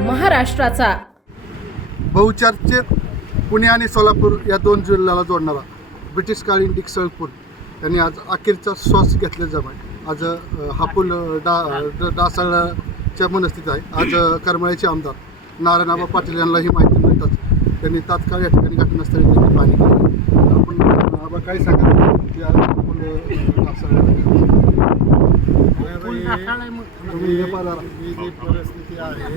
महाराष्ट्राचा. बहुचर्चित पुणे आणि सोलापूर या दोन जिल्ह्याला जोडणारा ब्रिटिश काळी डिक्सल पूल यांनी आज अखेरचा श्वास घेतला आहे आज हा पूल डा ड- डासाळच्या आहे. आज करमळ्याचे आमदार नारायणबाबा पाटील यांना ही माहिती मिळतात त्यांनी तात्काळ या ठिकाणी घटनास्थळी त्यांनी पाहणी आपण काय सांगा की आज हा पूल अ, डासाळला तुम्ही ही जी परिस्थिती आहे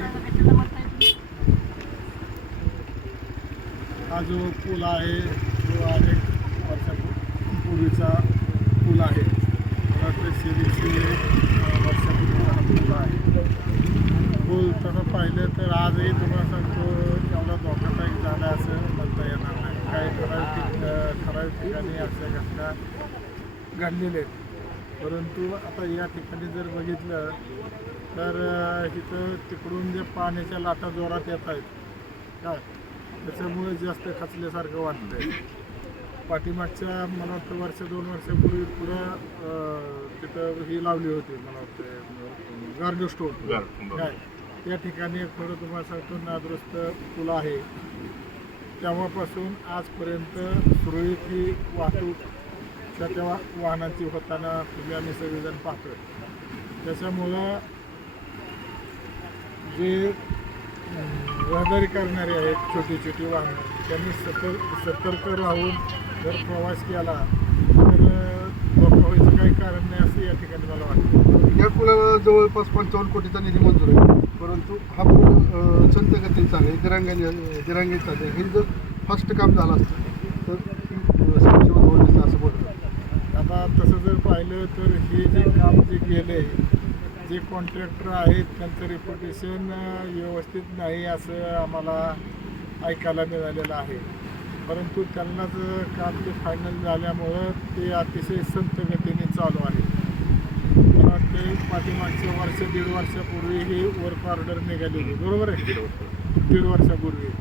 हा जो पूल आहे तो अनेक वर्षापूर्वीचा पूल आहे मला वाटतं वर्षापूर्वीचा हा पूल आहे पूल तसं पाहिलं तर आजही तुम्हाला सांगतो एवढा धोकादायक झाला असं म्हणता येणार नाही. काही ठराविक अं, ठराविक ठिकाणी अशा घटना घडलेल्या आहेत. परंतु आता या ठिकाणी जर बघितलं तर इथं तिकडून जे पाण्याच्या लाटा जोरात येत आहेत काय त्याच्यामुळे जास्त खचल्यासारखं वाटतंय. पाठीमागच्या मला वाटतं वर्ष दोन वर्षापूर्वी पुढं तिथं ही लावली होती मला वाटतं गार्ड स्टोन काय त्या ठिकाणी थोडं तुम्हाला सांगतो नादुरुस्त पूल आहे. तेव्हापासून आजपर्यंत सुरळीत ही वाहतूक त्या त्या वा- वाहनांची होताना तुम्ही आम्ही सगळेजण पाहतोय. त्याच्यामुळं जे रहदारी करणारे आहेत छोटी छोटी वाहनं त्यांनी सतर्क सतर्क राहून जर प्रवास केला तर व्हायचं काही कारण नाही असं या ठिकाणी मला वाटतं. या पुलाला जवळपास पंचावन्न कोटीचा निधी मंजूर आहे. परंतु हा पूल संत गतीने चालेल दिरांगाने दिरांगीत चालेल हे जर फास्ट काम झालं असतं तर असं बोलतो आता तसं जर पाहिलं तर हे जे काम जे गेले जे कॉन्ट्रॅक्टर आहेत त्यांचं रेप्युटेशन व्यवस्थित नाही असं आम्हाला ऐकायला मिळालेलं आहे. परंतु त्यांनाच काम ते फायनल झाल्यामुळं ते अतिशय संत गतीने चालू आहे. मला वाटते पाठीमागच्या वर्ष दीड वर्षापूर्वी ही वर्क ऑर्डर निघालेली बरोबर आहे? दीड वर्षापूर्वी.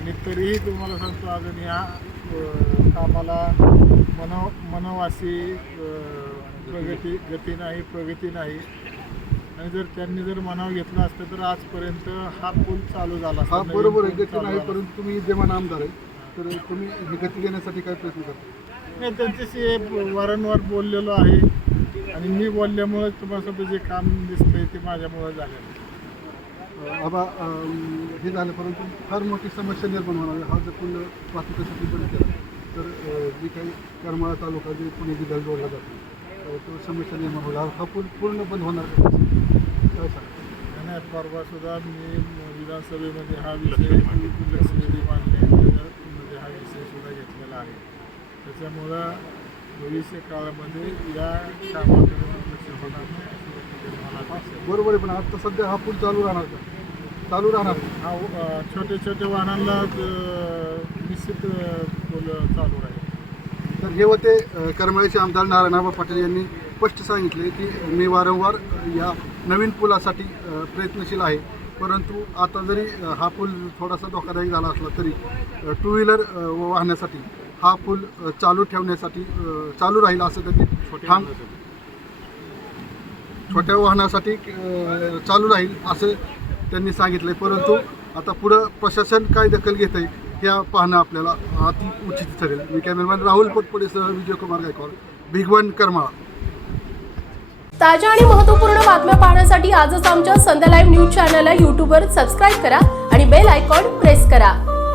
आणि तरीही तुम्हाला सांगतो अजून या कामाला मनव मनवासी प्रगती गती नाही प्रगती नाही आणि जर त्यांनी जर मनाव घेतलं असतं तर आजपर्यंत हा पूल चालू झाला. हा बरोबर आहे गती नाही परंतु तुम्ही विद्यमान आमदार आहे तर तुम्ही ही गती देण्यासाठी काय प्रयत्न करता. नाही त्यांच्याशी वारंवार बोललेलो आहे आणि मी बोलल्यामुळे तुम्हाला जे काम दिसतंय ते माझ्यामुळे झालेलं अम, हे झालं परंतु फार मोठी समस्या निर्माण होणार. हा जर पूल वाहतुकीसाठी बंद केला तर जी काही करमाळा तालुका जे पुणे जिल्ह्याला जोडला जातो तो समस्या निर्माण होईल हा पूल पूर्ण बंद होणार? काय सांगा आणि परवा सुद्धा मी विधानसभेमध्ये हा विषय लक्षवेधी मांडले. त्याच्यामध्ये हा विषय सुद्धा घेतलेला आहे. त्याच्यामुळं भविष्य काळामध्ये या कामाकडे दुर्लक्ष होणार नाही. बरोबर आहे पण आता सध्या हा पूल चालू राहणार का? चालू राहणार? हा छोटे छोटे वाहनांना निश्चित चालू राहील. तर हे होते अ, करमाळ्याचे आमदार नारायणआबा पाटील यांनी स्पष्ट सांगितले की मी वारंवार या नवीन पुलासाठी प्रयत्नशील आहे. परंतु आता जरी हा पूल थोडासा धोकादायक झाला असला तरी टू व्हीलर वाहण्यासाठी हा पूल चालू ठेवण्यासाठी चालू राहील असं त्यांनी ठाम छोट्या वाहनासाठी चालू राहील असं त्यांनी सांगितलं परंतु आता पुढं प्रशासन काय दखल घेत आहे हे पाहणं आपल्याला अति उचित ठरेल. मी कॅमेरामॅन राहुल पटपडेसह विजयकुमार गायकवाड भिगवण करमाळा. ताज्या आणि महत्त्वपूर्ण बातम्या पाहण्यासाठी आजच आमच्या संध्या लाईव्ह न्यूज चॅनलला यूट्यूबवर सबस्क्राईब करा आणि बेल आयकॉन प्रेस करा.